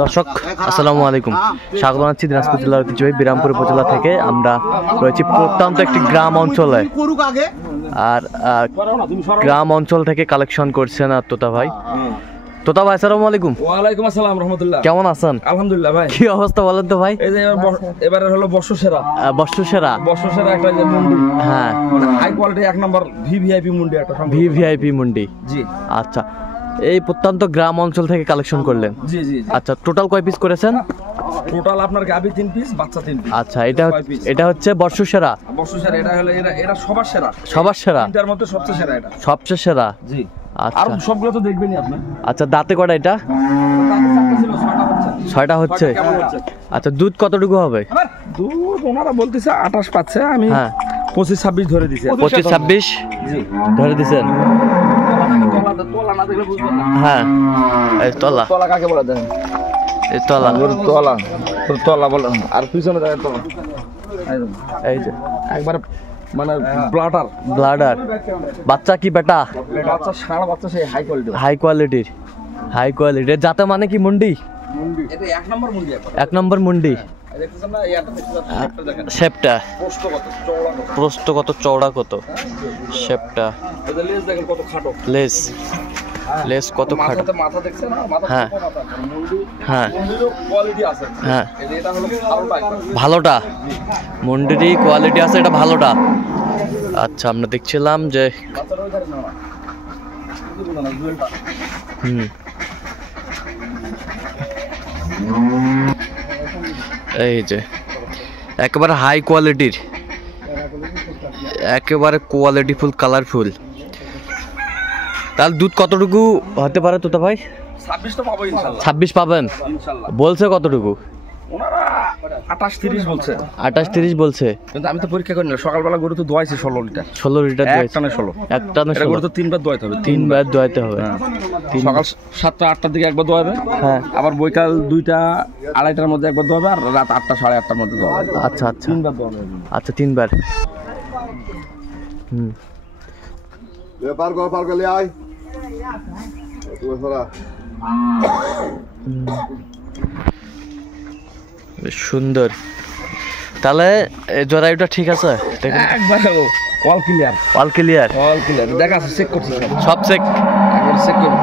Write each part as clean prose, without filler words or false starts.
দর্শক আসসালামু আলাইকুম, স্বাগত জানাচ্ছি দিনাজপুর জেলার ঐতিহ্যবাহী বিরামপুর উপজেলা থেকে। আমরা রয়েছি প্রত্যন্ত একটি গ্রাম অঞ্চলে, আর গ্রাম অঞ্চল থেকে কালেকশন করছেন আর তোতা ভাই। তোতা ভাই আসসালামু আলাইকুম। ওয়ালাইকুম আসসালাম রাহমাতুল্লাহ। কেমন আছেন? আলহামদুলিল্লাহ ভাই। কি অবস্থা বলেন তো ভাই? এই যে এবারে হলো বর্ষসেরা একটা যে মুন্ডি, হ্যাঁ হাই কোয়ালিটি এক নম্বর ভিভিআইপি মুন্ডি, একটা ভিভিআইপি মুন্ডি। জি আচ্ছা, এই প্রত্যন্ত গ্রাম অঞ্চল থেকে কালেকশন করলেন? জি জি। আচ্ছা, টোটাল কয় পিস করেছেন? টোটাল আপনার গাবি 3 পিস, বাচ্চা 3 পিস। আচ্ছা, এটা হচ্ছে বর্ষসেরা। এটা হলো এটা সবার সেরা। সবার সেরা, তিনটার মধ্যে সবচেয়ে সেরা এটা। সবচেয়ে সেরা। জি। আচ্ছা, আর সবগুলো তো দেখবেনই আপনি। আচ্ছা, দাঁতে কটা এটা? ছয়টা হচ্ছে। আচ্ছা, দুধ কতটুকু হবে? দুধ ওনারা বলতেছে 28 পাচ্ছে, আমি 25-26 ধরে দিছি। 25-26 ধরে দিছেন? হ্যাঁ, এই তলা কাকে বলা যায়? এই তলা বলে, আর পিছনে দেখেন তলা, এই যে একবার মানে ব্লাডার। বাচ্চা কি বেটা? বাচ্চা ষাঁড় বাচ্চা, সেই হাই কোয়ালিটির জাতে মানে কি মুন্ডি? এটা এক নম্বর মুন্ডি। এক নম্বর মুন্ডি। দেখতেছেন না, শেপটা প্রস্থ কত, চওড়া কত, শেপটা, লেজ দেখেন কত খাটো, লেস কত খাটো, মাথা দেখছেন না, মাথা হ্যাঁ মুন্ডি, হ্যাঁ মুন্ডিরও কোয়ালিটি আছে। হ্যাঁ, এটা হলো ভালোটা, মুন্ডিরই কোয়ালিটি আছে, এটা ভালোটা। আচ্ছা, আমরা দেখছিলাম যে এই যে একেবারে হাই কোয়ালিটির, একেবারে কোয়ালিটিফুল, কালারফুল। তাহলে দুধ কতটুকু হতে পারে তোতা ভাই? 26 তো পাবো ইনশাআল্লাহ। 26 পাবেন ইনশাআল্লাহ। বলছে কতটুকু? ওনারা 28-30 বলছে। 28-30 বলছে, কিন্তু আমি তো পরীক্ষা করি না। সকালবেলা গরু তো দোয়াইছি 16 লিটার। 16 লিটার এক টানে 16। এক টানে 16। গরু তো 3 বার দোয়াইতে হবে। 3 বার দোয়াইতে হবে। সকাল 7টা-8টার দিকে একবার দোয়াবে, হ্যাঁ। আবার বৈকাল 2টা-2:30টার মধ্যে একবার দোয়াবে, আর রাত 8টা-8:30টার মধ্যে দোয়াবে। আচ্ছা আচ্ছা, 3 বার দোয়াবে। আচ্ছা, 3 বার। পার গলে আয় বেশ সুন্দর। তাহলে জরায়ুটা ঠিক আছে? একবারে অল ক্লিয়ার। দেখা আছে, চেক করছি সব চেক, একবার চেক করুন,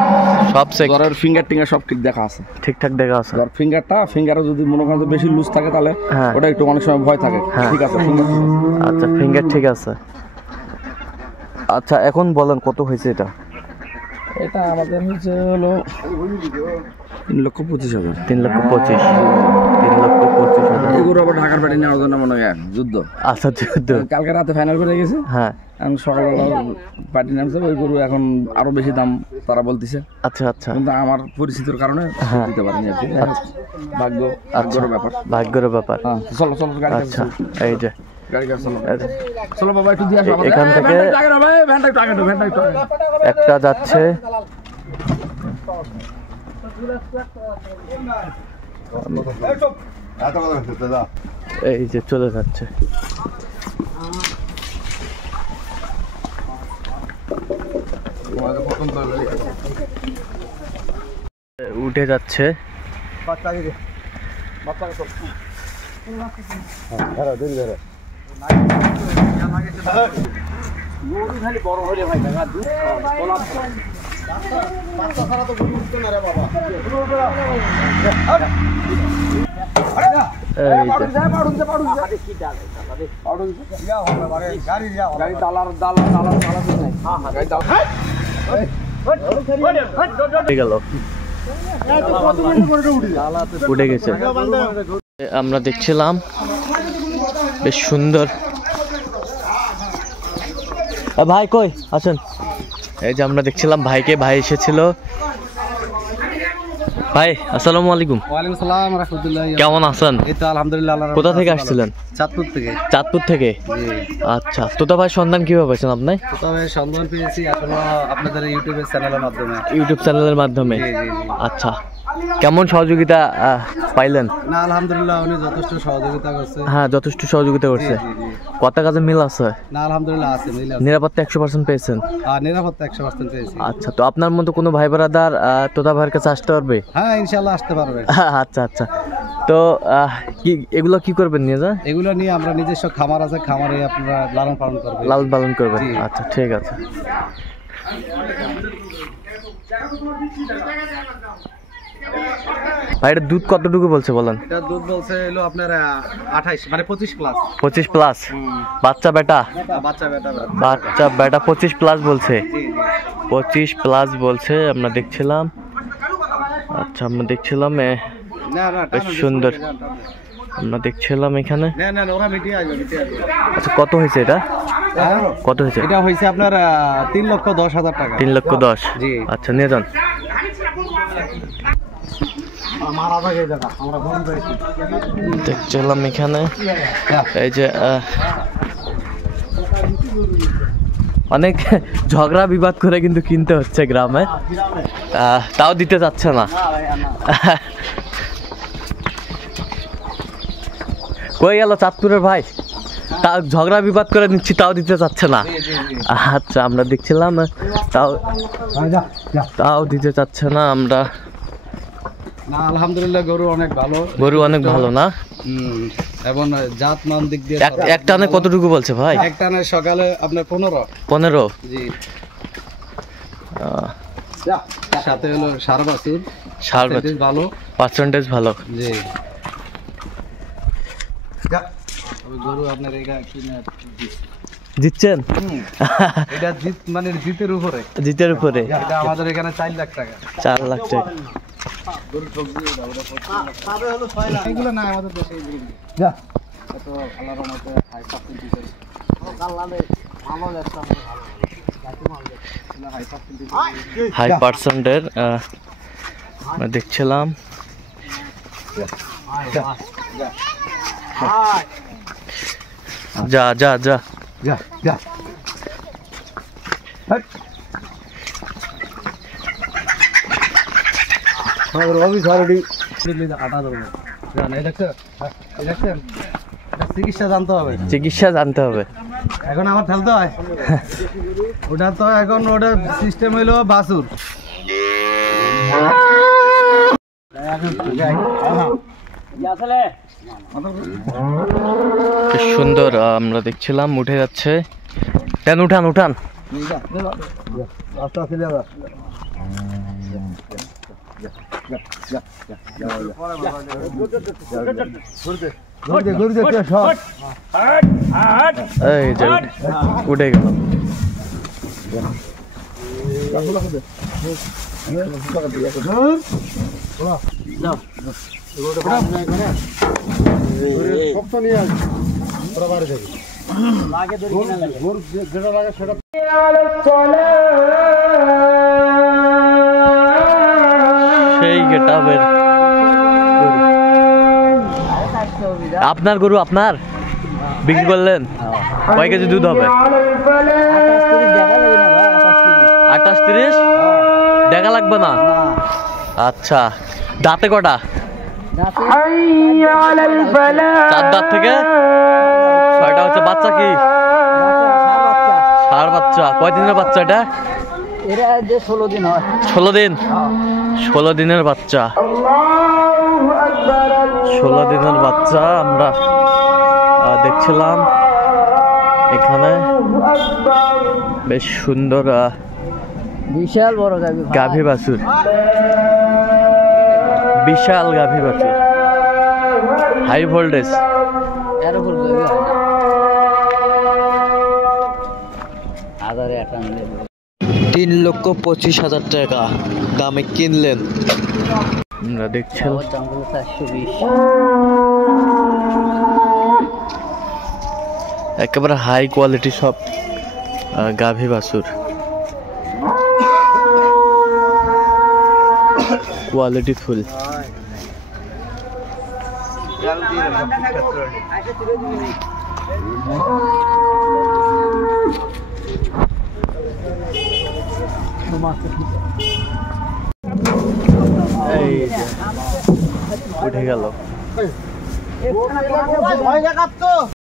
সব চেক। জরার ফিঙ্গার টিঙ্গার সব ঠিক দেখা আছে, ঠিকঠাক দেখা আছে। জর ফিঙ্গারে যদি মনে করেন বেশি লুজ থাকে, তাহলে হ্যাঁ, ওটা একটু অনেক সময় ভয় থাকে। ঠিক আছে, আচ্ছা, ফিঙ্গার ঠিক আছে। আচ্ছা, এখন বলেন কত হয়েছে এটা? এটা আমাদের নিচে হলো 3,25,000। 3,25,000। এগুলো আবার ঢাকার বাড়ি নেওয়ার জন্য মনে হয় যুদ্ধ। আচ্ছা, যুদ্ধ। কালকে রাতে ফাইনাল করে গেছে, হ্যাঁ, এখন সকালবেলা পার্টি নামছে। ওই গরু এখন আরো বেশি দাম তারা বলতেছে। আচ্ছা আচ্ছা, কিন্তু আমার পরিচিতির কারণে দিতে পারিনি আর কি। ভাগ্যের ব্যাপার। হ্যাঁ, চলো গাড়ি। আচ্ছা, এই যে চলো বাবা, একটু দিয়ে আসো। এখান থেকে একটা যাচ্ছে, এই যে চলে যাচ্ছে। উঠে যাচ্ছে। উঠে গেছে। আমরা দেখছিলাম বেশ সুন্দর। ভাই কই আছেন? এই যে আমরা দেখছিলাম ভাইকে, ভাই এসেছিল। ভাই আসসালামু আলাইকুম। ওয়ালাইকুম আসসালাম রাহমাতুল্লাহ। কেমন আছেন? এই তো আলহামদুলিল্লাহ। কোথা থেকে আসছিলেন? চাঁদপুর থেকে। আচ্ছা, তোতা ভাই সন্ধান কিভাবে পেয়েছেন আপনি? তোতা ভাই সন্ধান পেয়েছি আসলে আপনাদের ইউটিউব চ্যানেলের মাধ্যমে। আচ্ছা, কেমন সহযোগিতা পাইলেন? না আলহামদুলিল্লাহ উনি যথেষ্ট সহযোগিতা করছে। হ্যাঁ, যথেষ্ট সহযোগিতা করছে। কত কাজে মিল আছে? না আলহামদুলিল্লাহ আছে, মিল আছে। নিরাপত্তা 100% পেয়েছেন? আর নিরাপত্তা 100% পেয়েছি। আচ্ছা, তো আপনার মতো কোনো ভাই ব্রাদার তোতা ভাইয়ের কাছে আসতে পারবে? হ্যাঁ ইনশাআল্লাহ আসতে পারবে। আচ্ছা আচ্ছা, তো কি এগুলো কি করবেন নিয়ে যা? এগুলো নিয়ে আমরা নিজস্ব খামার আছে, খামারে আপনারা লালন পালন করবেন। লালন পালন করবেন? আচ্ছা ঠিক আছে। ভাই এটা দুধ কতটুকু বলছে বলেন? এটা দুধ বলছে হলো আপনার 28 মানে 25 প্লাস। 25 প্লাস? বাচ্চা বেটা? বাচ্চা বেটা। বাচ্চা বেটা 25 প্লাস বলছে? জি জি 25 প্লাস বলছে। আমরা দেখছিলাম, আচ্ছা আমরা দেখছিলাম না না বেশ সুন্দর। আমরা দেখছিলাম এখানে। না না ওরা মিটিয়ে আসবে। আচ্ছা, কত হয়েছে এটা? কত হয়েছে এটা হয়েছে আপনার 3,10,000 টাকা। 3,10,000? জি। আচ্ছা নিয়ে যান। দেখছিলাম এখানে এই যে অনেক ঝগড়া বিবাদ করে কিন্তু কিনতে হচ্ছে গ্রামে, তাও দিতে চাচ্ছে না। কই গেল চাঁদপুরের ভাই? তা ঝগড়া বিবাদ করে নিচ্ছি, তাও দিতে চাচ্ছে না। আচ্ছা আমরা দেখছিলাম তাও দিতে চাচ্ছে না। আমরা না আলহামদুলিল্লাহ গরু অনেক ভালো। গরু অনেক ভালো না? এবং জাত মান দিক দিয়ে এক টানে কতটুকু বলছে ভাই? এক টানে সকালে আপনার 15। জি। সাথে হলো সার বাছুর ভালো, পার্সেন্টেজ ভালো। জি। গরু আপনার এটা কিনে জিতছেন? এটা জিত মানে জিতের উপরে। জিতের উপরে? এটা আমাদের এখানে 4 লাখ টাকা। 4 লাখ টাকা? এগুলো না আমাদের দেশে যা এত আল্লাহর রহমতে হাই পার্সেন্টেজ হাই পার্সেন্টের দেখছিলাম। যা যা যা যা যা চিকিৎসা জানতে হবে। চিকিৎসা জানতে হবে। এখন আমার ঠেলতে হয় ওটা তো এখন ওটা সিস্টেম হইলো বাছুর। সুন্দর আমরা দেখছিলাম উঠে যাচ্ছে। উঠান উঠান। এই যে উঠে গেল। সেই গেটাবের আপনার গরু আপনার বিক্রি করলেন? কয় কেজি দুধ হবে? 28-30 দেখা লাগবে না? আচ্ছা, দাঁতে কটা? 4 দাঁত থেকে 6টা হচ্ছে। বাচ্চা কি? ষাঁড় বাচ্চা। কয় দিনের বাচ্চা এটা? 16 দিন হয়। 16 দিন? 16 দিনের বাচ্চা। 16 দিনের বাচ্চা আমরা দেখছিলাম এখানে। বেশ সুন্দর বিশাল বড় গাভী বাছুর। বিশাল গাভী বাছুর, হাই ভোল্টেজ। 3,25,000 টাকা দামে কিনলেন। আমরা দেখছিলাম একেবারে হাই কোয়ালিটি সব গাভী বাছুর। Quality full. এই যে, উঠে গেল।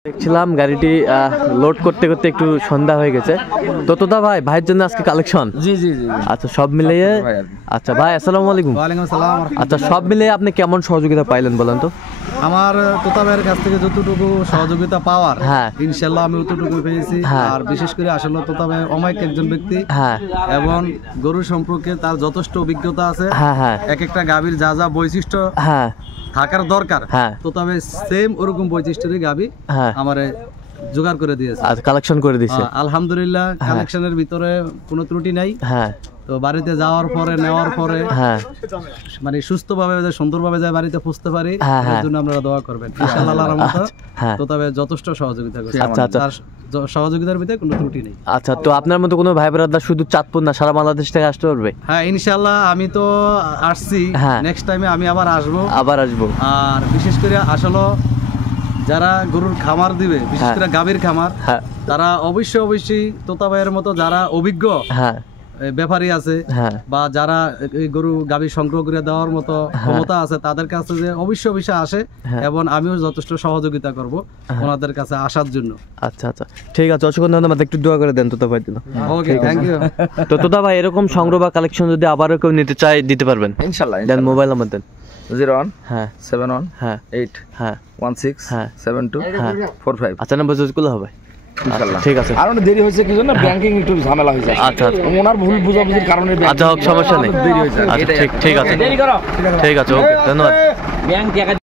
দেখছিলাম গাড়িটি লোড করতে করতে একটু সন্ধ্যা হয়ে গেছে। তো তোতা ভাই, ভাইয়ের জন্য আজকে কালেকশন। জি জি জি আচ্ছা, সব মিলিয়ে ভাই আর কি। আচ্ছা ভাই, আসসালামু আলাইকুম। ওয়ালাইকুম আসসালাম। আচ্ছা, সব মিলিয়ে আপনি কেমন সহযোগিতা পাইলেন বলেন তো? আমার তোতা ভাইয়ের কাছ থেকে যতটুকু সহযোগিতা পাওয়ার, হ্যাঁ। ইনশাল্লাহ আমি অতটুকু পেয়েছি। হ্যাঁ। আর বিশেষ করে আসলে তোতা ভাই অমায়িক একজন ব্যক্তি হ্যাঁ এবং গরু সম্পর্কে তার যথেষ্ট অভিজ্ঞতা আছে। হ্যাঁ হ্যাঁ এক একটা গাভীর যা যা বৈশিষ্ট্য হ্যাঁ থাকার দরকার, হ্যাঁ। তোতা ভাই সেম ওরকম বৈশিষ্ট্যেরই গাভী হ্যাঁ। আমারে জোগাড় করে দিয়েছে। আচ্ছা, কালেকশন করে দিছে। আলহামদুলিল্লাহ, কালেকশনের ভিতরে কোনো ত্রুটি নাই। হ্যাঁ তো বাড়িতে যাওয়ার পরে নেওয়ার পরে হ্যাঁ মানে সুস্থভাবে সুন্দরভাবে যায় বাড়িতে পুষতে পারি, হ্যাঁ, এর হ্যাঁ। জন্য আপনারা দোয়া করবেন। ইনশাআল্লাহ আল্লাহর রহমতে হ্যাঁ। তো তবে যথেষ্ট সহযোগিতা করছে। আচ্ছা, আচ্ছা। তার সহযোগিতার ভিতরে কোনো ত্রুটি নেই। আচ্ছা, তো আপনার মতো কোনো ভাই ব্রাদার শুধু চাঁদপুর না, সারা বাংলাদেশ থেকে আসতে পারবে? হ্যাঁ ইনশাআল্লাহ, আমি তো আসছি, হ্যাঁ। নেক্সট টাইমে আমি আবার আসবো। আবার আসবো। আর বিশেষ করে আসলে যারা গরুর খামার দিবে, বিশেষ হ্যাঁ। করে গাভীর খামার, হ্যাঁ তারা অবশ্যই তোতা ভাইয়ের মতো যারা অভিজ্ঞ হ্যাঁ ব্যাপারী আছে হ্যাঁ বা যারা এই গরু গাভী সংগ্রহ করে দেওয়ার মতো ক্ষমতা আছে, তাদের কাছে যে অবশ্যই আসে হ্যাঁ। এবং আমিও যথেষ্ট সহযোগিতা করব ওনাদের কাছে আসার জন্য। আচ্ছা আচ্ছা, ঠিক আছে, অসংখ্য ধন্যবাদ। একটু দোয়া করে দেন তোতা ভাইয়ের জন্য। ওকে, থ্যাংক ইউ। তো তোতা ভাই, এরকম সংগ্রহ বা কালেকশন যদি আবারও কেউ নিতে চায়, দিতে পারবেন? ইনশাল্লাহ দেন, মোবাইল নাম্বার দেন। 0171 হ্যাঁ 8 হ্যাঁ 16 হ্যাঁ 72 হ্যাঁ 45 আচ্ছা, নাম্বার চুজ করলে হবে। ইনশাল্লাহ। ঠিক আছে। আর অনেক দেরি হয়েছে কি জন্য, ব্যাংকিং একটু ঝামেলা হয়েছে। আচ্ছা, আচ্ছা। ওনার ভুল বুঝাবুঝির কারণে আচ্ছা, হোক, সমস্যা নেই। দেরি হয়েছে। আচ্ছা, ঠিক আছে, ঠিক আছে, ওকে, ধন্যবাদ।